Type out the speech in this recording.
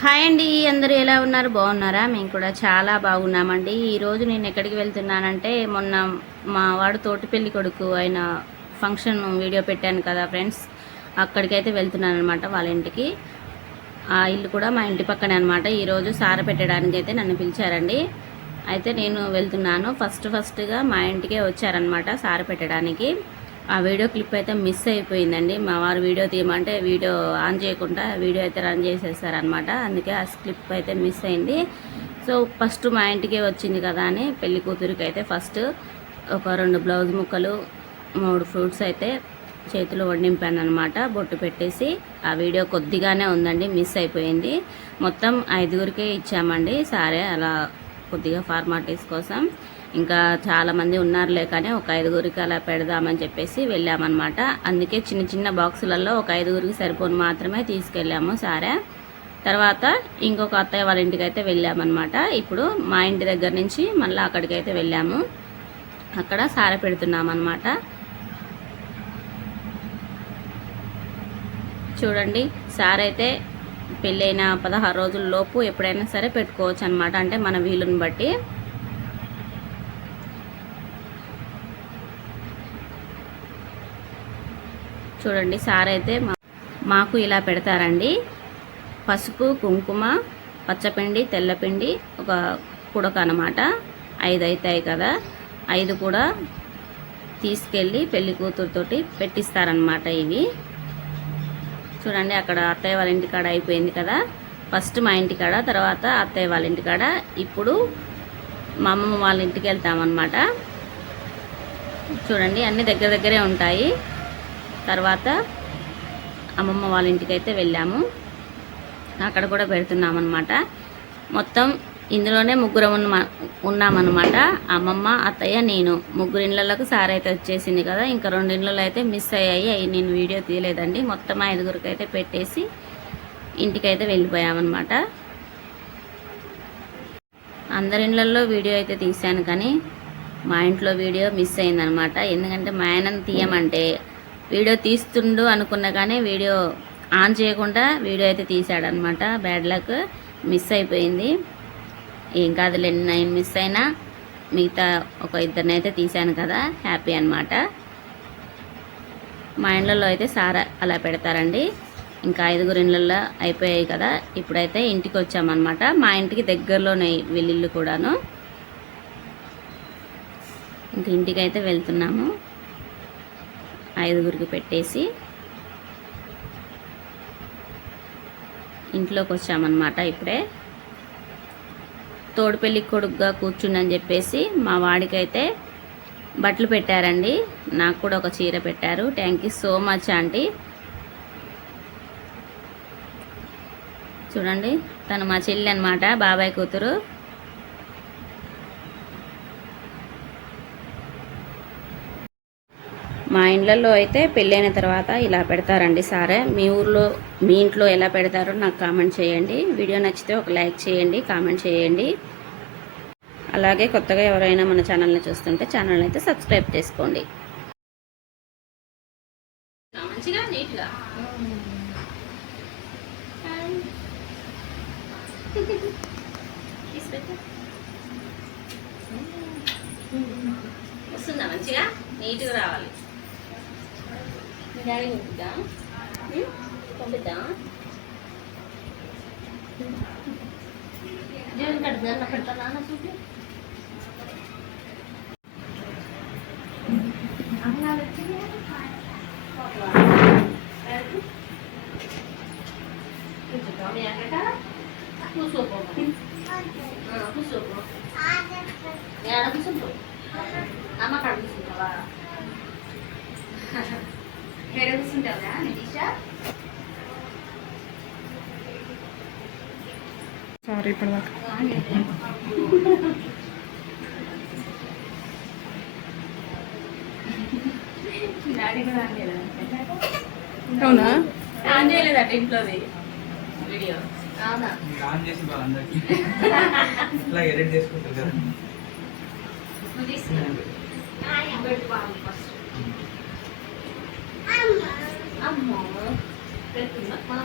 Hi అండి అందరూ ఎలా ఉన్నారు? బాగున్నారా? మేము కూడా చాలా బాగున్నామండి. ఈరోజు నేను ఎక్కడికి వెళ్తున్నానంటే మొన్న మా వాడు తోటి పెళ్ళి కొడుకు అయిన ఫంక్షన్ వీడియో పెట్టాను కదా ఫ్రెండ్స్. అక్కడికైతే వెళ్తున్నాను అనమాట వాళ్ళ ఇంటికి. ఆ ఇల్లు కూడా మా ఇంటి పక్కనే అనమాట ఈరోజు సార పెట్టడానికి అయితే నన్ను పిలిచారండి. అయితే నేను వెళ్తున్నాను. ఫస్ట్ ఫస్ట్గా మా ఇంటికే వచ్చారనమాట సార పెట్టడానికి. ఆ వీడియో క్లిప్ అయితే మిస్ అయిపోయిందండి. మా వారు వీడియో తీయమంటే వీడియో ఆన్ చేయకుండా వీడియో అయితే రన్ చేసేసారనమాట అందుకే ఆ క్లిప్ అయితే మిస్ అయింది. సో ఫస్ట్ మా ఇంటికే వచ్చింది కదా అని పెళ్ళి కూతురికి అయితే ఫస్ట్ ఒక రెండు బ్లౌజ్ ముక్కలు మూడు ఫ్రూట్స్ అయితే చేతిలో వడ్డింపాను అనమాట బొట్టు పెట్టేసి ఆ వీడియో కొద్దిగానే ఉందండి మిస్ అయిపోయింది. మొత్తం ఐదుగురికే ఇచ్చామండి. సారే అలా కొద్దిగా ఫార్మాలిటీస్ కోసం ఇంకా చాలామంది ఉన్నారులే కానీ ఒక ఐదుగురికి అలా పెడదామని చెప్పేసి వెళ్ళామన్నమాట. అందుకే చిన్న చిన్న బాక్సులలో ఒక ఐదుగురికి సరిపోను మాత్రమే తీసుకెళ్ళాము సారే. తర్వాత ఇంకొక అత్తయ్య వాళ్ళ ఇంటికి అయితే వెళ్ళామన్నమాట. ఇప్పుడు మా ఇంటి దగ్గర నుంచి మళ్ళీ అక్కడికి అయితే వెళ్ళాము. అక్కడ సార పెడుతున్నామన్నమాట. చూడండి సార్ అయితే పెళ్ళైన పదహారు రోజుల లోపు ఎప్పుడైనా సరే పెట్టుకోవచ్చు అనమాట అంటే మన వీలుని బట్టి. చూడండి సార్ అయితే మాకు ఇలా పెడతారండి. పసుపు కుంకుమ పచ్చపిండి తెల్లపిండి ఒక కుడక అనమాట ఐదు అవుతాయి కదా. ఐదు కూడా తీసుకెళ్ళి పెళ్ళి కూతురుతోటి పెట్టిస్తారనమాట ఇవి. చూడండి అక్కడ అత్తయ్య వాళ్ళ ఇంటికాడ అయిపోయింది కదా. ఫస్ట్ మా ఇంటికాడ తర్వాత అత్తయ్య వాళ్ళ ఇంటికాడ ఇప్పుడు మా అమ్మమ్మ వాళ్ళ ఇంటికి వెళ్తామన్నమాట. చూడండి అన్నీ దగ్గర దగ్గరే ఉంటాయి. తర్వాత అమ్మమ్మ వాళ్ళ ఇంటికి అయితే వెళ్ళాము. అక్కడ కూడా పెడుతున్నామన్నమాట. మొత్తం ఇందులోనే ముగ్గురం ఉన్న ఉన్నామన్నమాట. అమ్మమ్మ అత్తయ్య నేను. ముగ్గురు ఇళ్ళలకు సార్ అయితే వచ్చేసింది కదా. ఇంకా రెండు ఇండ్లలో అయితే మిస్ అయ్యాయి. అవి నేను వీడియో తీయలేదండి. మొత్తం ఐదుగురికి అయితే పెట్టేసి ఇంటికైతే వెళ్ళిపోయామన్నమాట. అందరి ఇళ్ళల్లో వీడియో అయితే తీశాను కానీ మా ఇంట్లో వీడియో మిస్ అయిందనమాట ఎందుకంటే మా ఆయనను తీయమంటే వీడియో తీస్తుండు అనుకున్నా కానీ వీడియో ఆన్ చేయకుండా వీడియో అయితే తీశాడనమాట. బ్యాడ్ లక్ మిస్ అయిపోయింది. ఏం కాదులే నేను మిస్ అయినా మిగతా ఒక ఇద్దరిని అయితే తీశాను కదా హ్యాపీ అనమాట మా ఇండ్లలో అయితే సారా అలా పెడతారండి. ఇంకా ఐదుగురు ఇళ్ళల్లో అయిపోయాయి కదా ఇప్పుడైతే ఇంటికి వచ్చామన్నమాట. మా ఇంటికి దగ్గరలోనే వీళ్ళిల్లు కూడాను. ఇంక ఇంటికి అయితే వెళ్తున్నాము. ఐదుగురికి పెట్టేసి ఇంట్లోకి వచ్చామన్నమాట ఇప్పుడే. తోడుపెల్లి కొడుకుగా కూర్చుండని చెప్పేసి మా వాడికైతే బట్టలు పెట్టారండి. నాకు కూడా ఒక చీర పెట్టారు. Thank you so much aunty చూడండి తను మా చెల్లి అనమాట బాబాయ్ కూతురు. మా ఇండ్లలో అయితే పెళ్ళైన తర్వాత ఇలా పెడతారండి సారే. మీ ఊర్లో మీ ఇంట్లో ఎలా పెడతారో నాకు కామెంట్ చేయండి. వీడియో నచ్చితే ఒక లైక్ చేయండి కామెంట్ చేయండి. అలాగే కొత్తగా ఎవరైనా మన ఛానల్ని చూస్తుంటే ఛానల్ని అయితే సబ్స్క్రైబ్ చేసుకోండి. మంచిగా నీట్గా. వస్తుందా మంచిగా? నీట్గా రావాలి. మీ డాడీ పంపిద్దా ఉం? పంపిద్దా దేవుని కడుపు దాంట్లో పెడతా నాన్న చూపి కూర్చోపో కూర్చోపో ఏడ కూర్చుంటూ అమ్మ కాడ కూర్చుంటావా ఏడ కూర్చుంటావా నితీషా? సారీ ఇప్పటిదాకా? అవునా? ఆన్ చేయలేదట ఇంట్లోది. వీడియో. అవునా? ఆన్ చేసి ఇట్లా ఎడిట్ చేసుకుంటారు కదా. Amor. Amor. Pero tú no, cuando